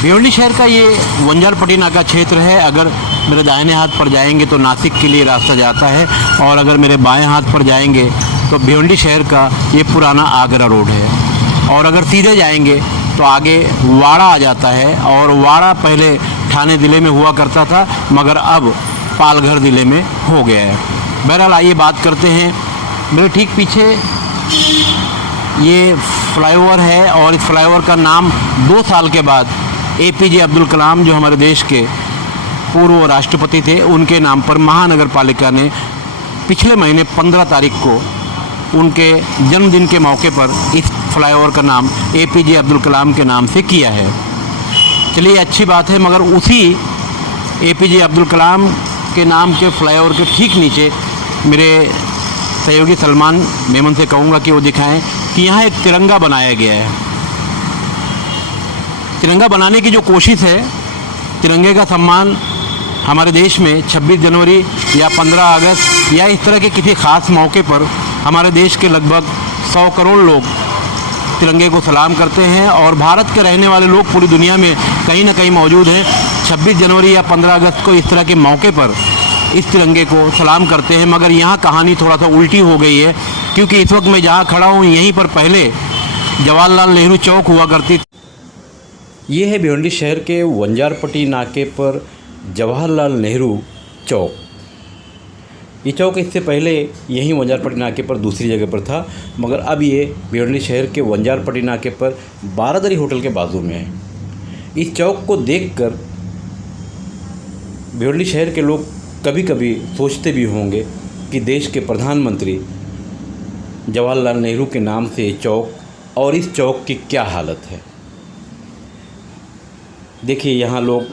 भिवंडी शहर का ये वंजारपट्टी नाका क्षेत्र है। अगर मेरे दाहिने हाथ पर जाएंगे तो नासिक के लिए रास्ता जाता है, और अगर मेरे बाएं हाथ पर जाएंगे तो भिवंडी शहर का ये पुराना आगरा रोड है। और अगर सीधे जाएंगे तो आगे वाड़ा आ जाता है, और वाड़ा पहले ठाणे ज़िले में हुआ करता था, मगर अब पालघर ज़िले में हो गया है। बहरहाल आइए बात करते हैं। मेरे ठीक पीछे ये फ्लाईओवर है, और इस फ्लाईओवर का नाम 2 साल के बाद APJ अब्दुल कलाम, जो हमारे देश के पूर्व राष्ट्रपति थे, उनके नाम पर महानगर पालिका ने पिछले महीने 15 तारीख को उनके जन्मदिन के मौके पर इस फ्लाईओवर का नाम APJ अब्दुल कलाम के नाम से किया है। चलिए अच्छी बात है, मगर उसी APJ अब्दुल कलाम के नाम के फ्लाईओवर के ठीक नीचे मेरे सहयोगी सलमान मेमन से कहूँगा कि वो दिखाएं कि यहाँ एक तिरंगा बनाया गया है। तिरंगा बनाने की जो कोशिश है, तिरंगे का सम्मान हमारे देश में 26 जनवरी या 15 अगस्त या इस तरह के किसी ख़ास मौके पर हमारे देश के लगभग 100 करोड़ लोग तिरंगे को सलाम करते हैं, और भारत के रहने वाले लोग पूरी दुनिया में कहीं ना कहीं मौजूद हैं। 26 जनवरी या 15 अगस्त को इस तरह के मौके पर इस तिरंगे को सलाम करते हैं। मगर यहाँ कहानी थोड़ा सा उल्टी हो गई है, क्योंकि इस वक्त मैं जहाँ खड़ा हूँ यहीं पर पहले जवाहरलाल नेहरू चौक हुआ करती थी। ये है भिवंडी शहर के वंजारपट्टी नाके पर जवाहरलाल नेहरू चौक। ये चौक इससे पहले यहीं वंजारपट्टी नाके पर दूसरी जगह पर था, मगर अब ये भिवंडी शहर के वंजारपट्टी नाके पर बारादरी होटल के बाजू में है। इस चौक को देखकर भिवंडी शहर के लोग कभी कभी सोचते भी होंगे कि देश के प्रधानमंत्री जवाहरलाल नेहरू के नाम से ये चौक, और इस चौक की क्या हालत है। देखिए यहाँ लोग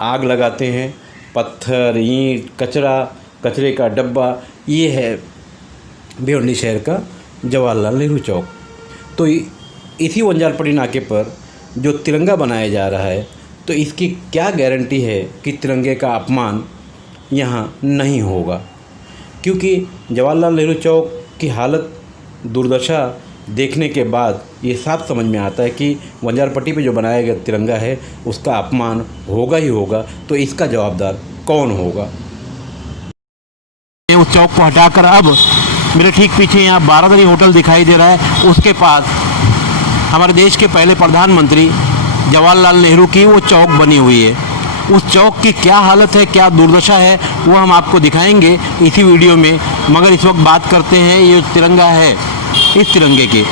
आग लगाते हैं, पत्थर, ईंट, कचरे का डब्बा। ये है भिवंडी शहर का जवाहरलाल नेहरू चौक। तो इसी वंजारपट्टी नाके पर जो तिरंगा बनाया जा रहा है, तो इसकी क्या गारंटी है कि तिरंगे का अपमान यहाँ नहीं होगा। क्योंकि जवाहरलाल नेहरू चौक की हालत, दुर्दशा देखने के बाद ये साफ समझ में आता है कि वंजारपट्टी पे जो बनाया गया तिरंगा है उसका अपमान होगा ही होगा। तो इसका जवाबदार कौन होगा। उस चौक को हटाकर अब मेरे ठीक पीछे यहाँ बारादरी होटल दिखाई दे रहा है, उसके पास हमारे देश के पहले प्रधानमंत्री जवाहरलाल नेहरू की वो चौक बनी हुई है। उस चौक की क्या हालत है, क्या दुर्दशा है, वो हम आपको दिखाएंगे इसी वीडियो में। मगर इस वक्त बात करते हैं ये तिरंगा है, इस तिरंगे के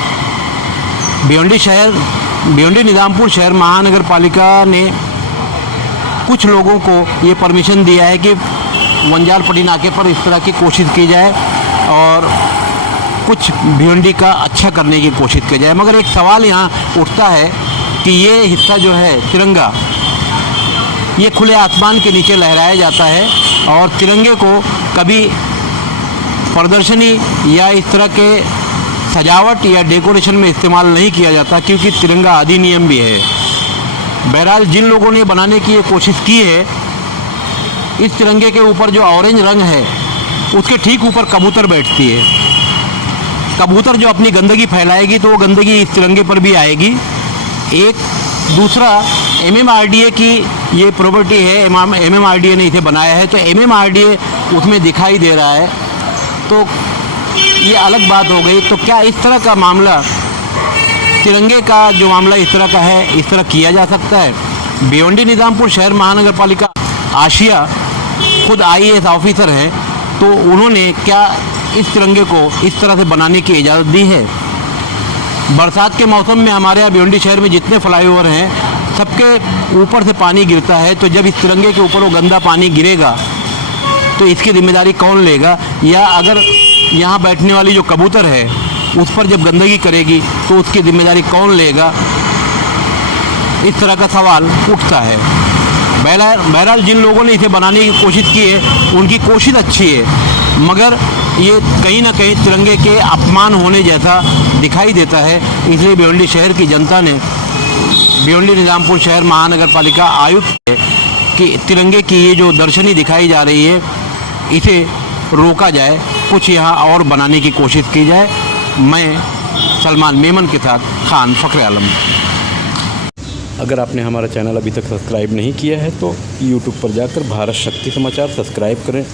भिवंडी निजामपुर शहर महानगर पालिका ने कुछ लोगों को ये परमिशन दिया है कि वंजारपट्टी नाके पर इस तरह की कोशिश की जाए और कुछ भिवंडी का अच्छा करने की कोशिश की जाए। मगर एक सवाल यहाँ उठता है कि ये हिस्सा जो है तिरंगा, ये खुले आसमान के नीचे लहराया जाता है, और तिरंगे को कभी प्रदर्शनी या इस तरह के सजावट या डेकोरेशन में इस्तेमाल नहीं किया जाता, क्योंकि तिरंगा अधिनियम भी है। बहरहाल जिन लोगों ने बनाने की ये कोशिश की है, इस तिरंगे के ऊपर जो ऑरेंज रंग है उसके ठीक ऊपर कबूतर बैठती है। कबूतर जो अपनी गंदगी फैलाएगी तो वो गंदगी इस तिरंगे पर भी आएगी। एक दूसरा, MMRDA की ये प्रॉपर्टी है, MMRDA ने इसे बनाया है, तो MMRDA उसमें दिखाई दे रहा है, तो ये अलग बात हो गई। तो क्या इस तरह का मामला, तिरंगे का जो मामला इस तरह का है, इस तरह किया जा सकता है। भिवंडी निजामपुर शहर महानगर पालिका आशिया खुद IAS ऑफिसर हैं, तो उन्होंने क्या इस तिरंगे को इस तरह से बनाने की इजाज़त दी है। बरसात के मौसम में हमारे यहाँ भिवंडी शहर में जितने फ्लाईओवर हैं सबके ऊपर से पानी गिरता है, तो जब इस तिरंगे के ऊपर वो गंदा पानी गिरेगा तो इसकी जिम्मेदारी कौन लेगा। या अगर यहाँ बैठने वाली जो कबूतर है उस पर जब गंदगी करेगी तो उसकी जिम्मेदारी कौन लेगा, इस तरह का सवाल उठता है। बहरहाल जिन लोगों ने इसे बनाने की कोशिश की है उनकी कोशिश अच्छी है, मगर ये कहीं ना कहीं तिरंगे के अपमान होने जैसा दिखाई देता है। इसलिए भिवंडी शहर की जनता ने भिवंडी निजामपुर शहर महानगर पालिका आयुक्त है कि तिरंगे की ये जो दर्शनी दिखाई जा रही है इसे रोका जाए, कुछ यहाँ और बनाने की कोशिश की जाए। मैं सलमान मेमन के साथ खान फखरे आलम। अगर आपने हमारा चैनल अभी तक सब्सक्राइब नहीं किया है तो यूट्यूब पर जाकर भारत शक्ति समाचार सब्सक्राइब करें,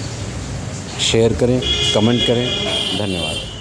शेयर करें, कमेंट करें। धन्यवाद।